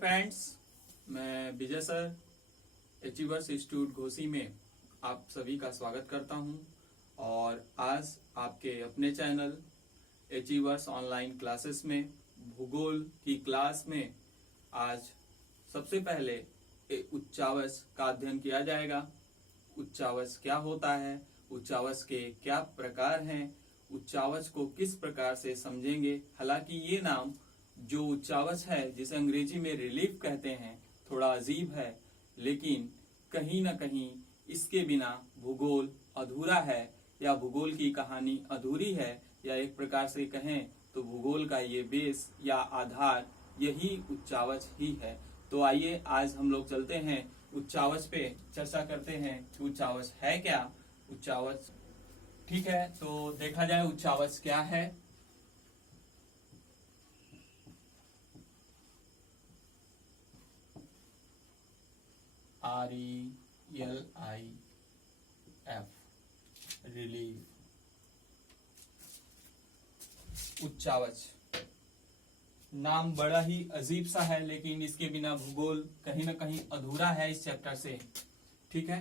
Friends, मैं विजय sir achievers institute Ghosi में आप सभी का स्वागत करता हूं। और आज आपके अपने चैनल अचीवर्स ऑनलाइन क्लासेस में भूगोल की क्लास में आज सबसे पहले उच्चावच का अध्ययन किया जाएगा। उच्चावच क्या होता है, उच्चावच के क्या प्रकार हैं, उच्चावच को किस प्रकार से समझेंगे। हालांकि ये नाम जो उच्चावच है, जिसे अंग्रेजी में रिलीफ कहते हैं, थोड़ा अजीब है, लेकिन कहीं ना कहीं इसके बिना भूगोल अधूरा है या भूगोल की कहानी अधूरी है, या एक प्रकार से कहें तो भूगोल का ये बेस या आधार यही उच्चावच ही है। तो आइए आज हम लोग चलते हैं उच्चावच पे, चर्चा करते हैं कि उच्चावच है क्या। उच्चावच ठीक है, तो देखा जाए उच्चावच क्या है। RELIF रिलीफ, उच्चावच नाम बड़ा ही अजीब सा है, लेकिन इसके बिना भूगोल कहीं ना कहीं अधूरा है इस चैप्टर से। ठीक है,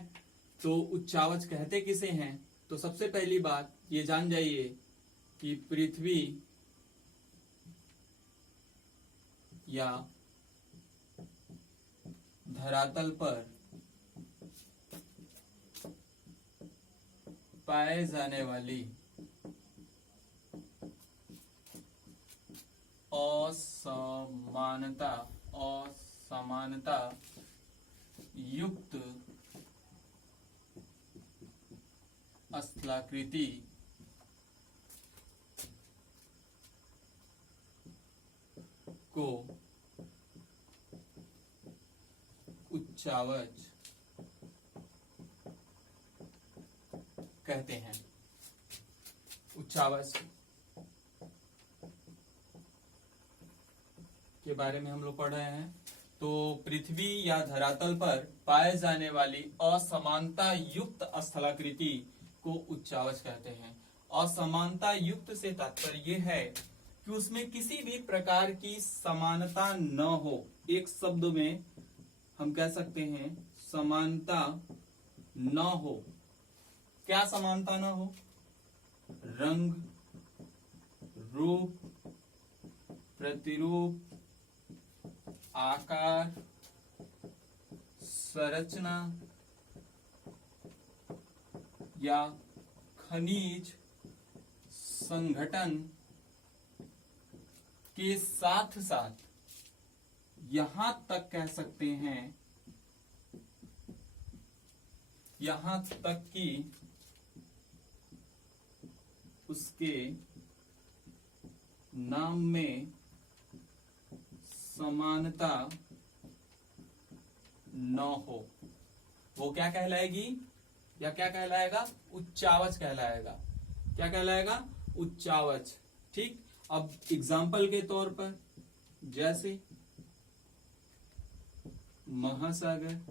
तो उच्चावच कहते किसे हैं, तो सबसे पहली बात ये जान जाइए कि पृथ्वी या धरातल पर पाए जाने वाली असमानता युक्त स्थलाकृति को उच्चावच कहते हैं। उच्चावच के बारे में हम लोग पढ़ रहे हैं। तो पृथ्वी या धरातल पर पाए जाने वाली असमानता युक्त स्थलाकृति को उच्चावच कहते हैं। असमानता युक्त से तात्पर्य ये है कि उसमें किसी भी प्रकार की समानता न हो। एक शब्द में हम कह सकते हैं समानता न हो। क्या समानता न हो? रंग, रूप, प्रतिरूप, आकार, संरचना या खनिज संगठन के साथ साथ यहां तक कह सकते हैं, यहां तक कि उसके नाम में समानता न हो। वो क्या कहलाएगी या क्या कहलाएगा? उच्चावच कहलाएगा। क्या कहलाएगा? उच्चावच। ठीक, अब एग्जाम्पल के तौर पर जैसे महासागर,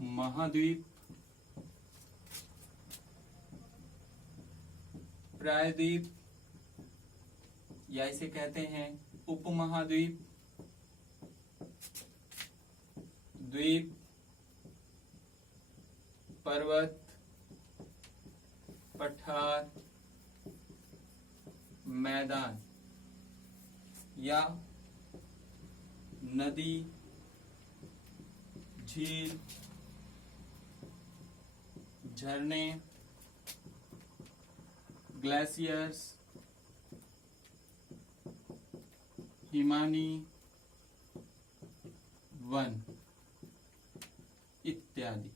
महाद्वीप, प्रायद्वीप, या इसे कहते हैं उपमहाद्वीप, द्वीप, पर्वत, पठार, मैदान या नदी, झील, झरने, ग्लेशियर्स, हिमानी, वन इत्यादि।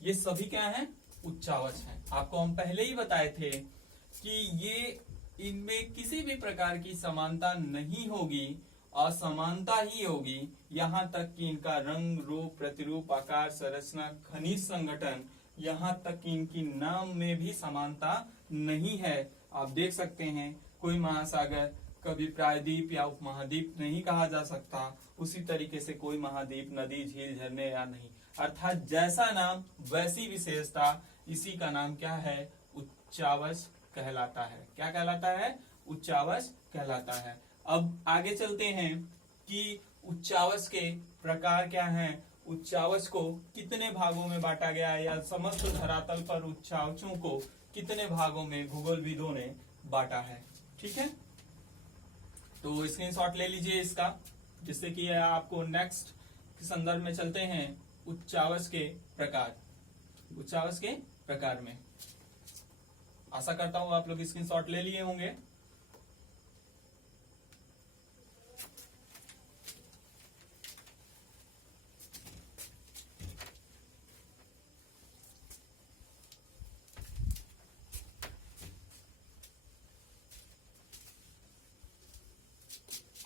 ये सभी क्या हैं? उच्चावच हैं। आपको हम पहले ही बताए थे कि ये इनमें किसी भी प्रकार की समानता नहीं होगी, असमानता ही होगी। यहां तक कि इनका रंग, रूप, प्रतिरूप, आकार, संरचना, खनिज संगठन, यहां तक कि इनकी नाम में भी समानता नहीं है। आप देख सकते हैं कोई महासागर कभी प्रायद्वीप या उपमहाद्वीप नहीं कहा जा सकता, उसी तरीके से कोई महाद्वीप, नदी, झील, झरने या नहीं। अर्थात जैसा नाम वैसी विशेषता, इसी का नाम क्या है? उच्चावच कहलाता है। क्या कहलाता है? उच्चावच कहलाता है। अब आगे चलते हैं कि उच्चावच के प्रकार क्या हैं, उच्चावच को कितने भागों में बांटा गया है, या समस्त धरातल पर उच्चावचों को कितने भागों में भूगोलविदों ने बांटा है। ठीक है, तो स्क्रीनशॉट ले लीजिए इसका, जिससे कि आपको नेक्स्ट के संदर्भ में चलते हैं उच्चावच के प्रकार। उच्चावच के प्रकार में आशा करता हूं आप लोग स्क्रीनशॉट ले लिए होंगे।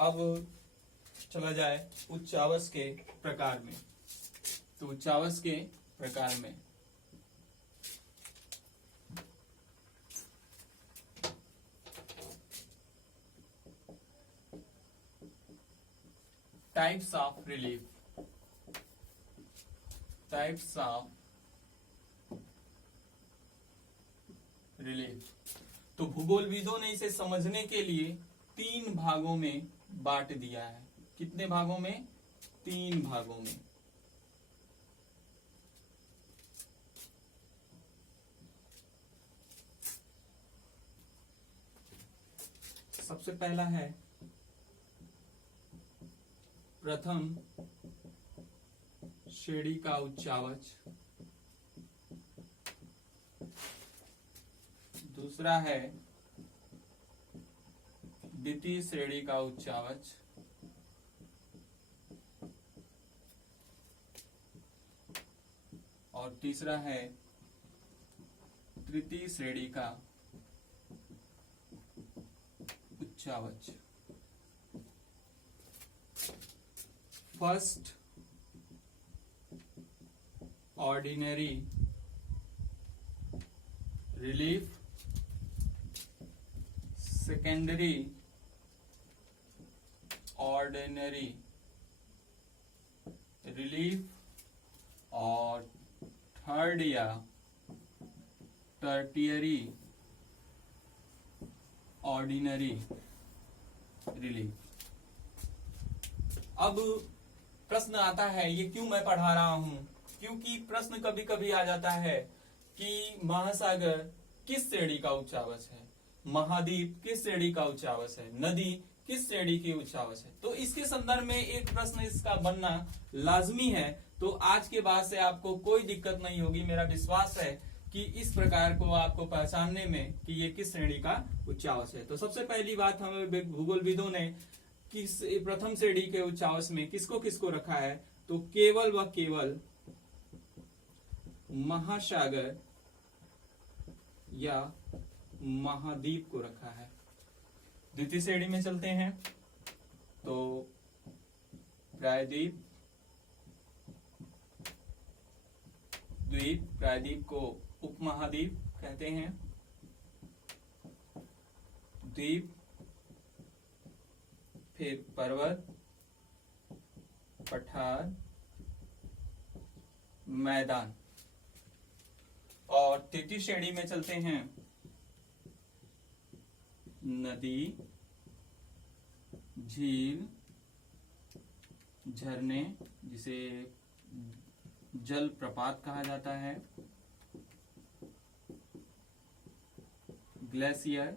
अब चला जाए उच्चावच के प्रकार में। तो उच्चावच के प्रकार में types of relief, types of relief. तो भूगोलविदों ने इसे समझने के लिए 3 भागों में बांट दिया है। कितने भागों में? 3 भागों में। सबसे पहला है प्रथम श्रेणी का उच्चावच, दूसरा है द्वितीय श्रेणी का उच्चावच, और तीसरा है तृतीय श्रेणी का उच्चावच। First ordinary relief, secondary ordinary relief, और थर्ड या टर्टियरी ऑर्डिनरी रिलीफ। अब प्रश्न आता है, ये क्यों मैं पढ़ा रहा हूं? क्योंकि प्रश्न कभी कभी आ जाता है कि महासागर किस श्रेणी का उच्चावच है, महाद्वीप किस श्रेणी का उच्चावच है, नदी किस श्रेणी की उच्चावच है। तो इसके संदर्भ में एक प्रश्न इसका बनना लाजमी है। तो आज के बाद से आपको कोई दिक्कत नहीं होगी, मेरा विश्वास है कि इस प्रकार को आपको पहचानने में कि ये किस श्रेणी का उच्चावच है। तो सबसे पहली बात, हमें भूगोलविदों ने किस प्रथम श्रेणी के उच्चावच में किसको किसको रखा है, तो केवल व केवल महासागर या महाद्वीप को रखा है। द्वितीय श्रेणी में चलते हैं तो प्रायद्वीप, द्वीप, प्रायद्वीप को उपमहाद्वीप कहते हैं, द्वीप, फिर पर्वत, पठार, मैदान। और तृतीय श्रेणी में चलते हैं नदी, झील, झरने जिसे जल प्रपात कहा जाता है, ग्लेशियर,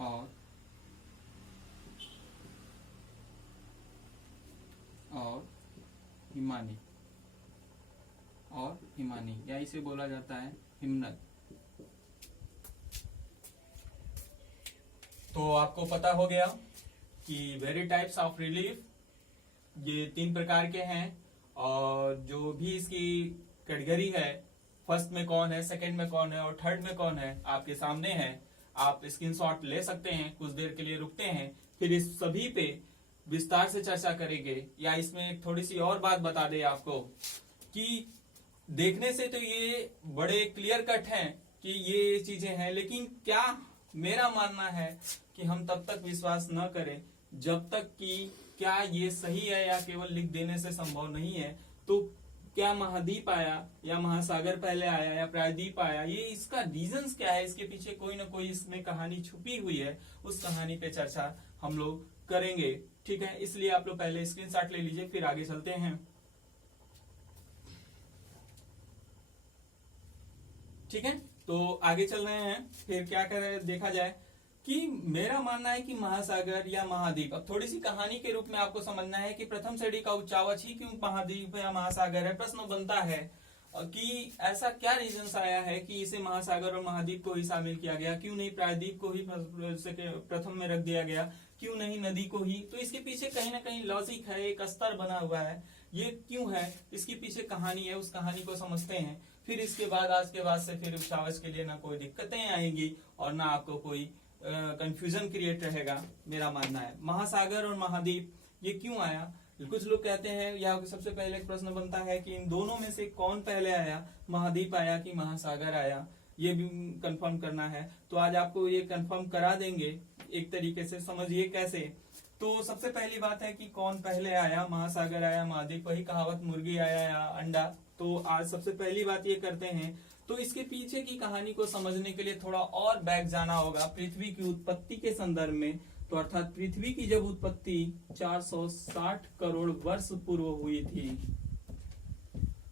और हिमानी, और हिमानी या इसे बोला जाता है हिमनद। तो आपको पता हो गया कि वेरी टाइप्स ऑफ रिलीफ ये 3 प्रकार के हैं, और जो भी इसकी कैटेगरी है, फर्स्ट में कौन है, सेकंड में कौन है और थर्ड में कौन है, आपके सामने है। आप स्क्रीनशॉट ले सकते हैं, कुछ देर के लिए रुकते हैं, फिर इस सभी पे विस्तार से चर्चा करेंगे। या इसमें थोड़ी सी और बात बता दे आपको कि देखने से तो ये बड़े क्लियर कट हैं कि ये चीजें हैं, लेकिन क्या मेरा मानना है कि हम तब तक विश्वास न करें जब तक कि क्या ये सही है या केवल लिख देने से संभव नहीं है। तो क्या महाद्वीप आया या महासागर पहले आया या प्रायद्वीप आया, ये इसका रीजंस क्या है, इसके पीछे कोई ना कोई इसमें कहानी छुपी हुई है, उस कहानी पे चर्चा हम लोग करेंगे। ठीक है, इसलिए आप लोग पहले स्क्रीनशॉट ले लीजिए, फिर आगे चलते हैं। ठीक है, तो आगे चल रहे हैं, फिर क्या करें देखा जाए कि मेरा मानना है कि महासागर या महाद्वीप, अब थोड़ी सी कहानी के रूप में आपको समझना है कि प्रथम श्रेणी का उच्चावच ही क्यों महाद्वीप या महासागर है। प्रश्न बनता है कि ऐसा क्या रीजन आया है कि इसे महासागर और महाद्वीप को ही शामिल किया गया, क्यों नहीं प्रायद्वीप को ही प्रथम में रख दिया गया, क्यों नहीं नदी को ही। तो इसके पीछे कहीं ना कहीं लॉजिक है, एक स्तर बना हुआ है, ये क्यों है, इसके पीछे कहानी है, उस कहानी को समझते हैं। फिर इसके बाद आज के बाद से फिर उच्चावच के लिए ना कोई दिक्कतें आएंगी और ना आपको कोई कंफ्यूजन क्रिएट रहेगा, मेरा मानना है। महासागर और महाद्वीप ये क्यों आया, कुछ लोग कहते हैं, या सबसे पहले प्रश्न बनता है कि इन दोनों में से कौन पहले आया, महाद्वीप आया कि महासागर आया, ये भी कंफर्म करना है। तो आज आपको ये कंफर्म करा देंगे एक तरीके से, समझिए कैसे। तो सबसे पहली बात है कि कौन पहले आया, महासागर आया महाद्वीप, वही कहावत मुर्गी आया या अंडा। तो आज सबसे पहली बात ये करते हैं। तो इसके पीछे की कहानी को समझने के लिए थोड़ा और बैक जाना होगा पृथ्वी की उत्पत्ति के संदर्भ में। तो अर्थात पृथ्वी की जब उत्पत्ति 460 करोड़ वर्ष पूर्व हुई थी,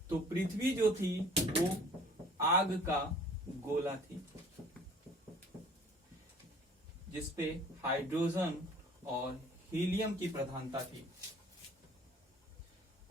तो पृथ्वी जो थी वो आग का गोला थी, जिसपे हाइड्रोजन और हीलियम की प्रधानता थी।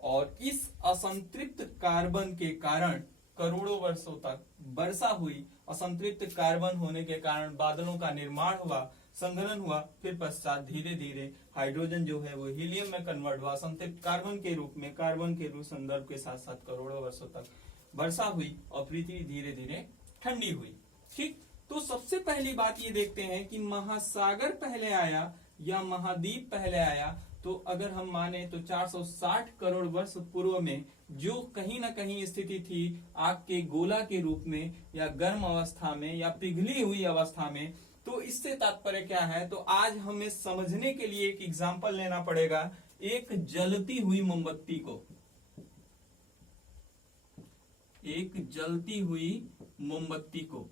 और इस असंतृप्त कार्बन के कारण करोड़ों वर्षों तक वर्षा हुई। असंतृप्त कार्बन होने के कारण बादलों का निर्माण हुआ, संघनन हुआ, फिर पश्चात धीरे धीरे हाइड्रोजन जो है वो हीलियम में कन्वर्ट हुआ, असंतृप्त कार्बन के रूप में, कार्बन के रूप संदर्भ के साथ साथ करोड़ों वर्षों तक वर्षा हुई और पृथ्वी धीरे धीरे ठंडी हुई। ठीक, तो सबसे पहली बात ये देखते हैं कि महासागर पहले आया या महाद्वीप पहले आया। तो अगर हम माने तो 460 करोड़ वर्ष पूर्व में जो कहीं ना कहीं स्थिति थी आग के गोला के रूप में या गर्म अवस्था में या पिघली हुई अवस्था में, तो इससे तात्पर्य क्या है। तो आज हमें समझने के लिए एक एग्जाम्पल लेना पड़ेगा, एक जलती हुई मोमबत्ती को। एक जलती हुई मोमबत्ती को,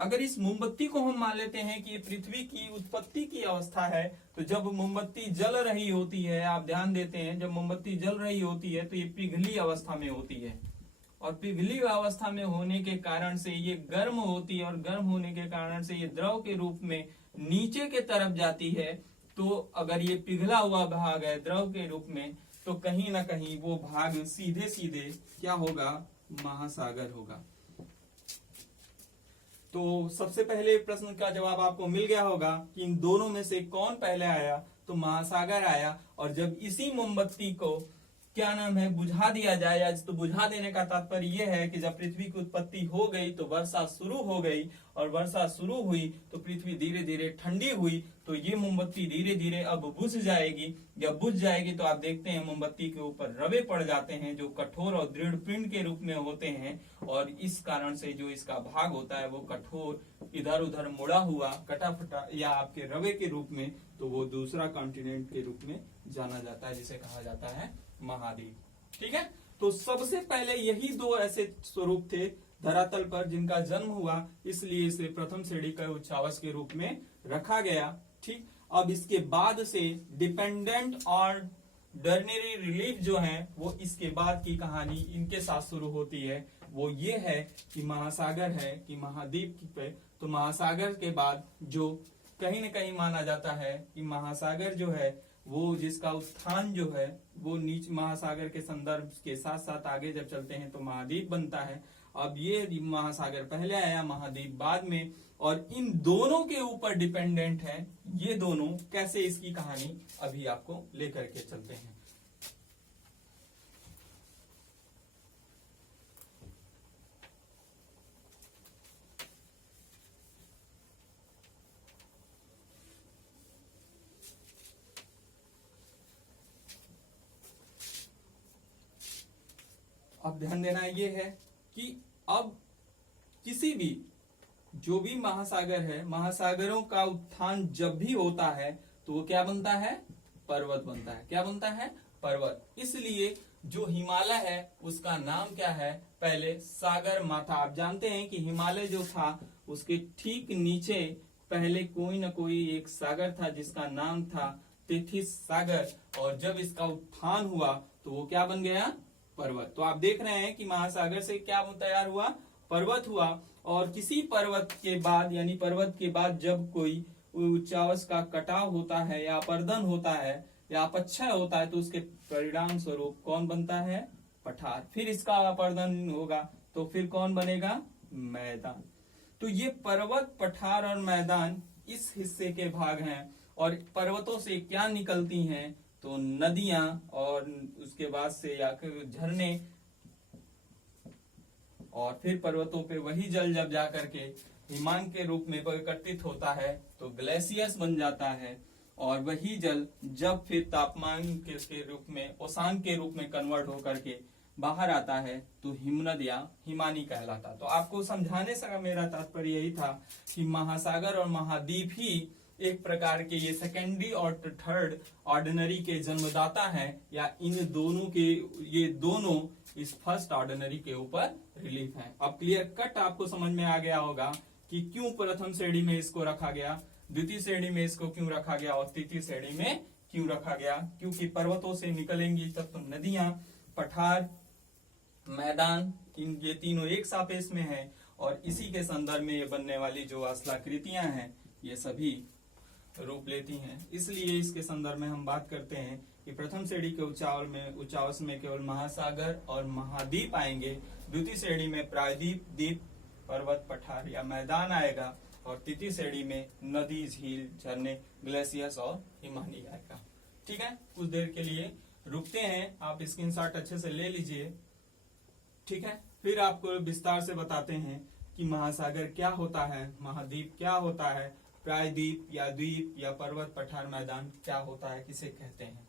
अगर इस मोमबत्ती को हम मान लेते हैं कि ये पृथ्वी की उत्पत्ति की अवस्था है, तो जब मोमबत्ती जल रही होती है, आप ध्यान देते हैं, जब मोमबत्ती जल रही होती है तो ये पिघली अवस्था में होती है, और पिघली अवस्था में होने के कारण से ये गर्म होती है, और गर्म होने के कारण से ये द्रव के रूप में नीचे के तरफ जाती है। तो अगर ये पिघला हुआ भाग है द्रव के रूप में, तो कहीं ना कहीं वो भाग सीधे सीधे क्या होगा, महासागर होगा। तो सबसे पहले प्रश्न का जवाब आपको मिल गया होगा कि इन दोनों में से कौन पहले आया, तो महासागर आया। और जब इसी मोमबत्ती को क्या नाम है बुझा दिया जाए, आज तो बुझा देने का तात्पर्य यह है कि जब पृथ्वी की उत्पत्ति हो गई तो वर्षा शुरू हो गई, और वर्षा शुरू हुई तो पृथ्वी धीरे धीरे ठंडी हुई, तो ये मोमबत्ती धीरे धीरे अब बुझ जाएगी। जब बुझ जाएगी तो आप देखते हैं मोमबत्ती के ऊपर रवे पड़ जाते हैं जो कठोर और दृढ़ पिंड के रूप में होते हैं, और इस कारण से जो इसका भाग होता है वो कठोर, इधर उधर मुड़ा हुआ, कटा फटा या आपके रवे के रूप में, तो वो दूसरा कॉन्टिनेंट के रूप में जाना जाता है, जिसे कहा जाता है महाद्वीप। ठीक है, तो सबसे पहले यही दो ऐसे स्वरूप थे धरातल पर जिनका जन्म हुआ, इसलिए इसे प्रथम श्रेणी का उच्चावच के रूप में रखा गया। ठीक, अब इसके बाद से डिपेंडेंट और टर्नरी रिलीफ जो है वो इसके बाद की कहानी इनके साथ शुरू होती है। वो ये है कि महासागर है कि महाद्वीप पे, तो महासागर के बाद जो कहीं न कहीं माना जाता है कि महासागर जो है वो जिसका उत्थान जो है वो नीच महासागर के संदर्भ के साथ साथ आगे जब चलते हैं तो महाद्वीप बनता है। अब ये महासागर पहले आया, महाद्वीप बाद में, और इन दोनों के ऊपर डिपेंडेंट है ये दोनों। कैसे, इसकी कहानी अभी आपको लेकर के चलते हैं। अब ध्यान देना ये है कि अब किसी भी जो भी महासागर है, महासागरों का उत्थान जब भी होता है तो वो क्या बनता है, पर्वत बनता है। क्या बनता है, पर्वत। इसलिए जो हिमालय है उसका नाम क्या है? पहले सागर माथा। आप जानते हैं कि हिमालय जो था उसके ठीक नीचे पहले कोई न कोई एक सागर था जिसका नाम था तिथिस सागर, और जब इसका उत्थान हुआ तो वो क्या बन गया? पर्वत। तो आप देख रहे हैं कि महासागर से क्या तैयार हुआ? पर्वत हुआ। और किसी पर्वत के बाद यानी पर्वत के बाद जब कोई उच्चावच का कटाव होता है या अपर्दन होता है या अपक्षय होता है तो उसके परिणाम स्वरूप कौन बनता है? पठार। फिर इसका अपर्दन होगा तो फिर कौन बनेगा? मैदान। तो ये पर्वत, पठार और मैदान इस हिस्से के भाग हैं। और पर्वतों से क्या निकलती हैं? तो नदियां, और उसके बाद से या झरने, और फिर पर्वतों पे वही जल जब जा करके हिमांक के रूप में एकत्रित होता है तो ग्लेशियर्स बन जाता है, और वही जल जब फिर तापमान के रूप में ओसान के रूप में कन्वर्ट होकर के बाहर आता है तो हिमनद या हिमानी कहलाता। तो आपको समझाने से मेरा तात्पर्य यही था कि महासागर और महाद्वीप ही एक प्रकार के ये सेकेंडरी और थर्ड ऑर्डिनरी के जन्मदाता हैं, या इन दोनों के ये दोनों इस फर्स्ट ऑर्डिनरी के ऊपर रिलीफ हैं। अब क्लियर कट आपको समझ में आ गया होगा कि क्यों प्रथम श्रेणी में इसको रखा गया, द्वितीय श्रेणी में इसको क्यों रखा गया और तृतीय श्रेणी में क्यों रखा गया। क्योंकि पर्वतों से निकलेंगी तब तो नदियां, पठार, मैदान, ये तीनों एक सापेक्ष में है, और इसी के संदर्भ में ये बनने वाली जो स्थलाकृतियां हैं ये सभी रूप लेती हैं। इसलिए इसके संदर्भ में हम बात करते हैं कि प्रथम श्रेणी के उच्चावच में केवल महासागर और महाद्वीप आएंगे, द्वितीय श्रेणी में प्रायद्वीप, द्वीप, पर्वत, पठार या मैदान आएगा, और तृतीय श्रेणी में नदी, झील, झरने, ग्लेशियर्स और हिमानी आएगा। ठीक है, कुछ देर के लिए रुकते हैं, आप स्क्रीनशॉट अच्छे से ले लीजिए। ठीक है, फिर आपको विस्तार से बताते हैं कि महासागर क्या होता है, महाद्वीप क्या होता है, प्रायद्वीप या द्वीप या पर्वत, पठार, मैदान क्या होता है, किसे कहते हैं।